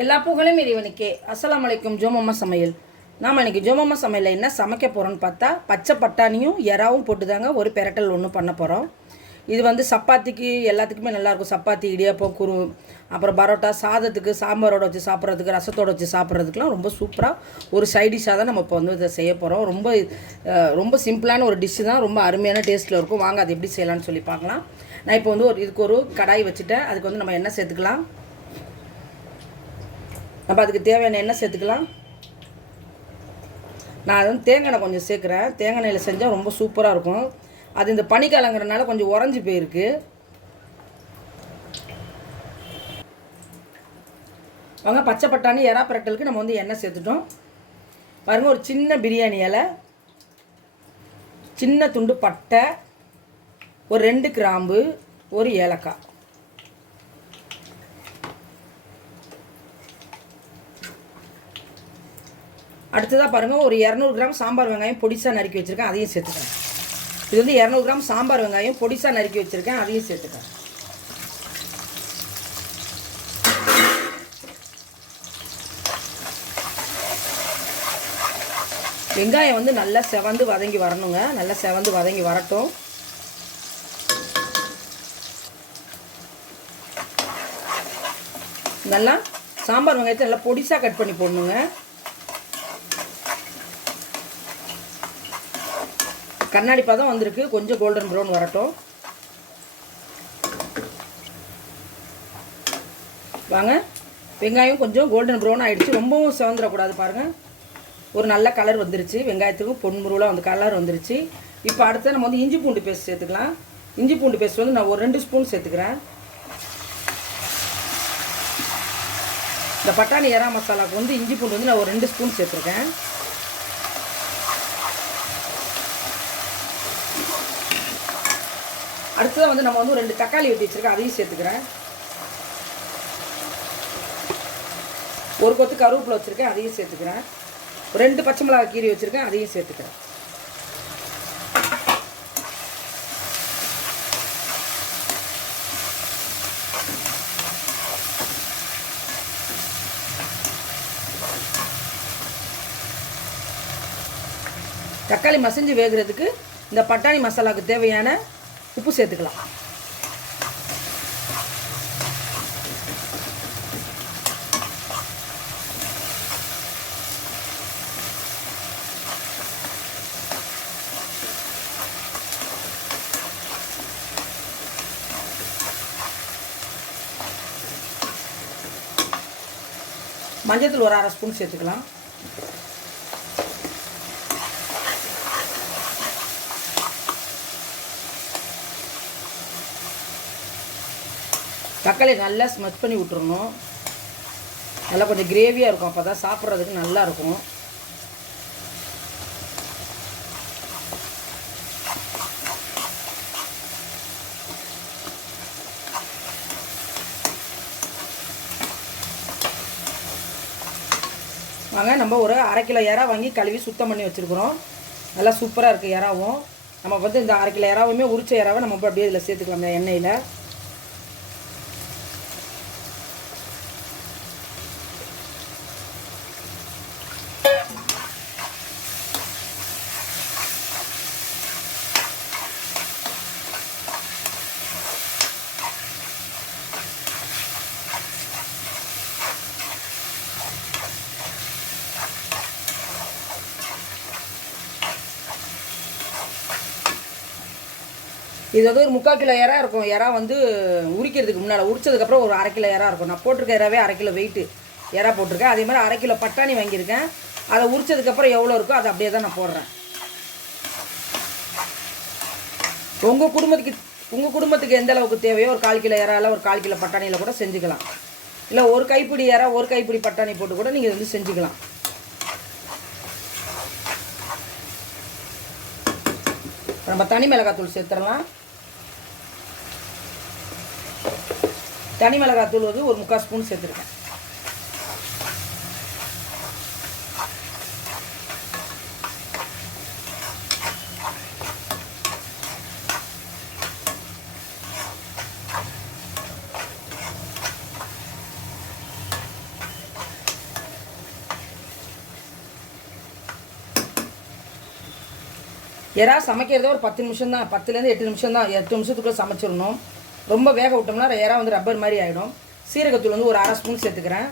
எல்லா புகழும் இறைவனுக்கே. அஸ்லாம் அலைக்கும் ஜோமம்மா சமையல். நாம் இன்றைக்கி ஜோமம்மா சமையலில் என்ன சமைக்க போகிறோன்னு பார்த்தா பச்சை பட்டாணியும் எறாவும் போட்டுதாங்க ஒரு பெரட்டல் ஒன்று பண்ண போகிறோம் இது வந்து சப்பாத்திக்கு எல்லாத்துக்குமே நல்லாயிருக்கும் சப்பாத்தி இடியாப்பம் குரு அப்புறம் பரோட்டா சாதத்துக்கு சாம்பாரோட வச்சு சாப்பிட்றதுக்கு ரசத்தோடு வச்சு சாப்பிட்றதுக்குலாம் ரொம்ப சூப்பராக ஒரு சைடிஷாக தான் நம்ம இப்போ வந்து இதை செய்ய போகிறோம் ரொம்ப ரொம்ப சிம்பிளான ஒரு டிஷ்ஷு தான். ரொம்ப அருமையான டேஸ்ட்டில் இருக்கும். வாங்க அது எப்படி செய்யலாம்னு சொல்லி பார்க்கலாம். நான் இப்போ வந்து ஒரு இதுக்கு ஒரு கடாய் வச்சுட்டேன். அதுக்கு வந்து நம்ம என்ன சேர்த்துக்கலாம். நம்ம அதுக்கு தேவையான எண்ணெய் சேர்த்துக்கலாம். நான் அது வந்து தேங்காய் எண்ணெய் கொஞ்சம் சேர்க்குறேன். தேங்காய் எண்ணெயில் செஞ்சால் ரொம்ப சூப்பராக இருக்கும். அது இந்த பனிக்காலங்கிறனால கொஞ்சம் உறைஞ்சி போயிருக்கு. வாங்க பச்சை பட்டாணி எறா பரட்டலுக்கு நம்ம வந்து எண்ணெய் சேர்த்துட்டோம். பாருங்கள் ஒரு சின்ன பிரியாணி இலை சின்ன துண்டு பட்டை ஒரு ரெண்டு கிராம்பு ஒரு ஏலக்காய். அடுத்ததாக பாருங்கள் ஒரு இரநூறு கிராம் சாம்பார் வெங்காயம் பொடிசாக நறுக்கி வச்சுருக்கேன் அதையும் சேர்த்துக்கிறேன். இது வந்து இரநூறு கிராம் சாம்பார் வெங்காயம் பொடிசாக நறுக்கி வச்சுருக்கேன் அதையும் சேர்த்துக்கிறேன். வெங்காயம் வந்து நல்லா செவந்து வதங்கி வரணுங்க. நல்லா செவந்து வதங்கி வரட்டும். நல்லா சாம்பார் வெங்காயத்தை நல்லா பொடிசாக கட் பண்ணி போடணுங்க. கண்ணாடி பதம் வந்திருக்கு. கொஞ்சம் கோல்டன் ப்ரௌன் வரட்டும். வாங்க. வெங்காயம் கொஞ்சம் கோல்டன் ப்ரௌன் ஆகிடுச்சு ரொம்பவும் சிவந்துடக்கூடாது பாருங்கள் ஒரு நல்ல கலர் வந்துருச்சு. வெங்காயத்துக்கும் பொன்முருவலாக வந்து கலர் வந்துருச்சு. இப்போ அடுத்து நம்ம வந்து இஞ்சி பூண்டு பேஸ்ட் சேர்த்துக்கலாம். இஞ்சி பூண்டு பேஸ்ட் வந்து நான் ஒரு ரெண்டு ஸ்பூன் சேர்த்துக்கிறேன். இந்த பட்டாணி எறா மசாலாவுக்கு வந்து இஞ்சி பூண்டு வந்து நான் ஒரு ரெண்டு ஸ்பூன் சேர்த்துருக்கேன். அடுத்ததாக வந்து நம்ம வந்து ரெண்டு தக்காளி வெட்டி வச்சுருக்கேன் அதையும் சேர்த்துக்கிறேன். ஒரு கொத்து கருவேப்பிலை வச்சுருக்கேன் அதையும் சேர்த்துக்கிறேன். ரெண்டு பச்சை மிளகா கீரி வச்சுருக்கேன் அதையும் சேர்த்துக்கிறேன். தக்காளி மசிஞ்சு வேகிறதுக்கு இந்த பட்டாணி மசாலாவுக்கு தேவையான உப்பு சேர்த்துக்கலாம். மஞ்சத்தூள் ஒரு அரை ஸ்பூன் சேர்த்துக்கலாம். தக்காளி நல்லா ஸ்மெஷ் பண்ணி விட்டுறணும். நல்லா கொஞ்சம் கிரேவியாக இருக்கும். அப்போ தான் சாப்பிட்றதுக்கு நல்லாயிருக்கும் வாங்க நம்ம ஒரு அரை கிலோ இறா வாங்கி கழுவி சுத்தம் பண்ணி வச்சுருக்குறோம். நல்லா சூப்பராக இருக்குது இறாவும் நம்ம வந்து இந்த அரை கிலோ இறாவுமே உரிச்ச இறாவை நம்ம அப்படியே இதில் சேர்த்துக்கலாம் எண்ணெயில். இது வந்து ஒரு முக்கால் கிலோ இறா இருக்கும். இறா வந்து உரிக்கிறதுக்கு முன்னால் உரிச்சதுக்கப்புறம் ஒரு அரை கிலோ இறா இருக்கும். நான் போட்டிருக்க இறாவே அரை கிலோ வெயிட்டு இறா போட்டிருக்கேன். அதே மாதிரி அரை கிலோ பட்டாணி வாங்கியிருக்கேன். அதை உரிச்சதுக்கப்புறம் எவ்வளோ இருக்கோ அதை அப்படியே தான் நான் போடுறேன். உங்கள் குடும்பத்துக்கு உங்கள் குடும்பத்துக்கு எந்த அளவுக்கு தேவையோ ஒரு கால் கிலோ இறால ஒரு கால் கிலோ பட்டாணியில் கூட செஞ்சுக்கலாம். இல்லை ஒரு கைப்பிடி இறா ஒரு கைப்பிடி பட்டாணி போட்டு கூட நீங்கள் வந்து செஞ்சுக்கலாம். நம்ம தனி மிளகாத்தூள் சேர்த்துடலாம். தனி மிளகாத்தூள் வந்து ஒரு முக்கால் ஸ்பூன் சேர்த்துருக்கேன். ஏதாவது சமைக்கிறதே ஒரு பத்து நிமிஷம் தான் பத்துலேருந்து எட்டு நிமிஷம் தான் எட்டு நிமிஷத்துக்குள்ளே சமைச்சிடணும். ரொம்ப வேக விட்டோம்னா எறா வந்து ரப்பர் மாதிரி ஆகிடும் சீரகத்தூள் வந்து ஒரு அரை ஸ்பூன் சேர்த்துக்கிறேன்.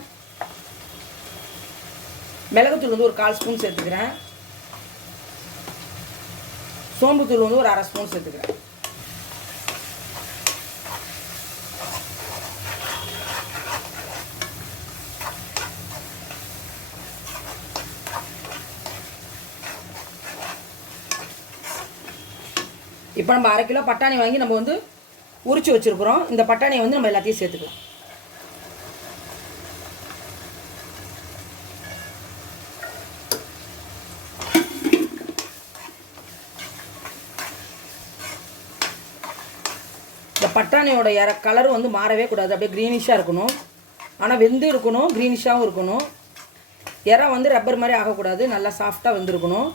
மிளகுத்தூள் வந்து ஒரு கால் ஸ்பூன் சேர்த்துக்கிறேன். சோம்புத்தூள் வந்து ஒரு அரை ஸ்பூன் சேர்த்துக்கிறேன். இப்போ நம்ம அரை கிலோ பட்டாணி வாங்கி நம்ம வந்து உரிச்சு வச்சுருக்குறோம். இந்த பட்டாணியை வந்து நம்ம எல்லாத்தையும் சேர்த்துக்கலாம். இந்த பட்டாணியோட இற கலர் வந்து மாறவே கூடாது. அப்படியே க்ரீனிஷாக இருக்கணும். ஆனால் வெந்து இருக்கணும் க்ரீனிஷாகவும் இருக்கணும். இற வந்து ரப்பர் மாதிரி ஆகக்கூடாது. நல்லா சாஃப்டாக வெந்திருக்கணும்.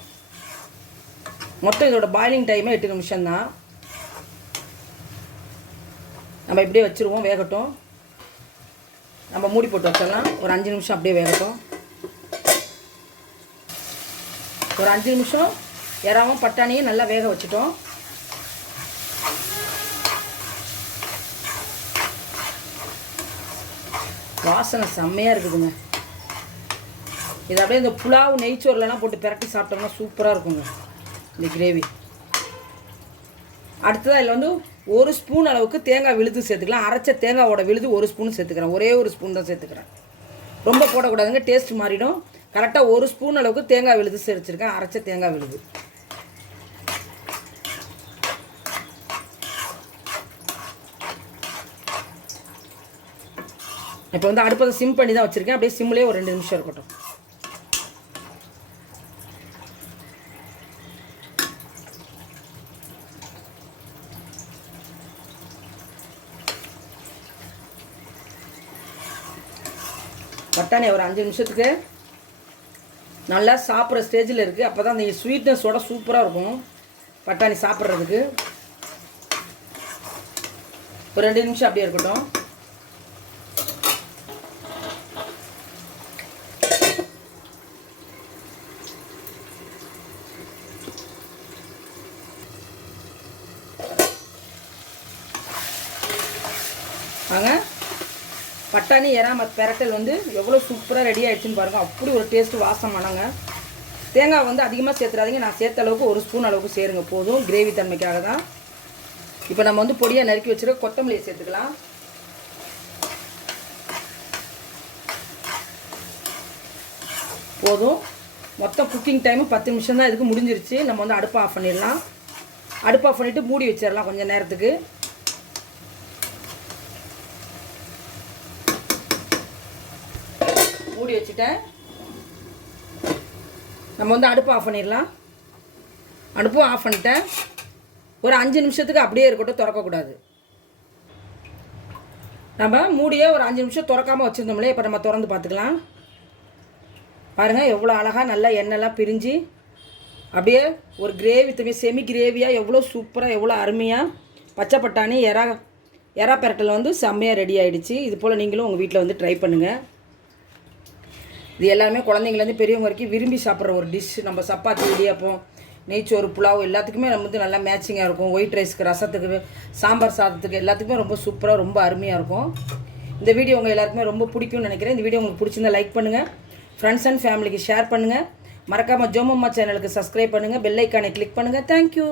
மொத்தம் இதோட பாயிலிங் டைமே எட்டு நிமிஷம்தான். நம்ம இப்படியே வச்சுருவோம் வேகட்டும். நம்ம மூடி போட்டு வச்சிடலாம். ஒரு அஞ்சு நிமிஷம் அப்படியே வேகட்டும். ஒரு அஞ்சு நிமிஷம் இறாவும் பட்டாணியும் நல்லா வேக வச்சுட்டோம். வாசனை செம்மையாக இருக்குதுங்க. இது அப்படியே இந்த புலாவ் நெய்ச்சோர்லாம் போட்டு பிரட்டி சாப்பிட்டோம்னா சூப்பராக இருக்குங்க. இந்த கிரேவி. அடுத்ததாக இதில் வந்து ஒரு ஸ்பூன் அளவுக்கு தேங்காய் விழுது சேர்த்துக்கலாம். அரைச்ச தேங்காவோட விழுது ஒரு ஸ்பூன் சேர்த்துக்கிறேன். ஒரே ஒரு ஸ்பூன் தான் சேர்த்துக்கிறேன். ரொம்ப போடக்கூடாதுங்க. டேஸ்ட் மாறிடும். கரெக்டாக ஒரு ஸ்பூன் அளவுக்கு தேங்காய் விழுது சேர்த்துருக்கேன். அரைச்ச தேங்காய் விழுது. இப்போ வந்து அடுப்பதை சிம் பண்ணி தான் வச்சுருக்கேன். அப்படியே சிம்லேயே ஒரு ரெண்டு நிமிஷம் இருக்கட்டும். பட்டாணி ஒரு அஞ்சு நிமிஷத்துக்கு நல்லா சாப்பிட்ற ஸ்டேஜில் இருக்குது அப்போ தான் அந்த ஸ்வீட்னஸோட சூப்பராக இருக்கும். பட்டாணி சாப்பிட்றதுக்கு. ஒரு ரெண்டு நிமிஷம் அப்படியே இருக்கட்டும். வாங்க. பட்டாணி எறாம பெரட்டல் வந்து எவ்வளோ சூப்பராக ரெடி ஆகிடுச்சின்னு பாருங்கள் அப்படி ஒரு டேஸ்ட்டு வாசம் பண்ணாங்க தேங்காய் வந்து அதிகமாக சேர்த்துறாதீங்க. நான் சேர்த்த அளவுக்கு ஒரு ஸ்பூன் அளவுக்கு சேருங்க. போதும். கிரேவி தன்மைக்காக தான். இப்போ நம்ம வந்து பொடியாக நறுக்கி வச்சுருக்க கொத்தமல்லியை சேர்த்துக்கலாம். போதும். மொத்தம் குக்கிங் டைமு பத்து நிமிஷம் தான் இதுக்கு முடிஞ்சிருச்சு. நம்ம வந்து அடுப்பை ஆஃப் பண்ணிடலாம். அடுப்பு ஆஃப் பண்ணிவிட்டு மூடி வச்சிடலாம் கொஞ்சம் நேரத்துக்கு. மூடி வச்சுட்டேன். நம்ம வந்து அடுப்பு ஆஃப் பண்ணிடலாம். அடுப்பும் ஆஃப் பண்ணிட்டேன். ஒரு அஞ்சு நிமிஷத்துக்கு அப்படியே இருக்கட்டும் திறக்கக்கூடாது நம்ம மூடியே ஒரு அஞ்சு நிமிஷம் திறக்காமல் வச்சுருந்தோம்லே இப்போ நம்ம திறந்து பார்த்துக்கலாம். பாருங்கள் எவ்வளோ அழகாக நல்லா எண்ணெய்லாம் பிரிஞ்சு அப்படியே ஒரு கிரேவி தம்பி செமி கிரேவியாக எவ்வளோ சூப்பராக எவ்வளோ அருமையாக பச்சை பட்டாணி எறா எறா பெரட்டல் வந்து செம்மையாக ரெடி ஆகிடுச்சு இது போல் நீங்களும் உங்கள் வீட்டில் வந்து ட்ரை பண்ணுங்கள் இது எல்லாமே குழந்தைங்கலேருந்து பெரியவங்க வரைக்கும் விரும்பி சாப்பிட்ற ஒரு டிஷ் நம்ம சப்பாத்தி இடியாப்பம் நெய்ச்சோறு புலாவ் எல்லாத்துக்குமே நம்ம வந்து நல்லா மேட்சிங்காக இருக்கும். ஒயிட் ரைஸ்க்கு ரசத்துக்கு சாம்பார் சாதத்துக்கு எல்லாத்துக்குமே ரொம்ப சூப்பராக ரொம்ப அருமையாக இருக்கும். இந்த வீடியோ உங்கள் எல்லாருக்குமே ரொம்ப பிடிக்கும்னு நினைக்கிறேன். இந்த வீடியோ உங்களுக்கு பிடிச்சிருந்தா லைக் பண்ணுங்கள் ஃப்ரெண்ட்ஸ் அண்ட் ஃபேமிலிக்கு ஷேர் பண்ணுங்கள் மறக்காமல் ஜோமம்மா சேனலுக்கு சப்ஸ்கிரைப் பண்ணுங்கள் பெல்லைக்கானை கிளிக் பண்ணுங்கள் தேங்க்யூ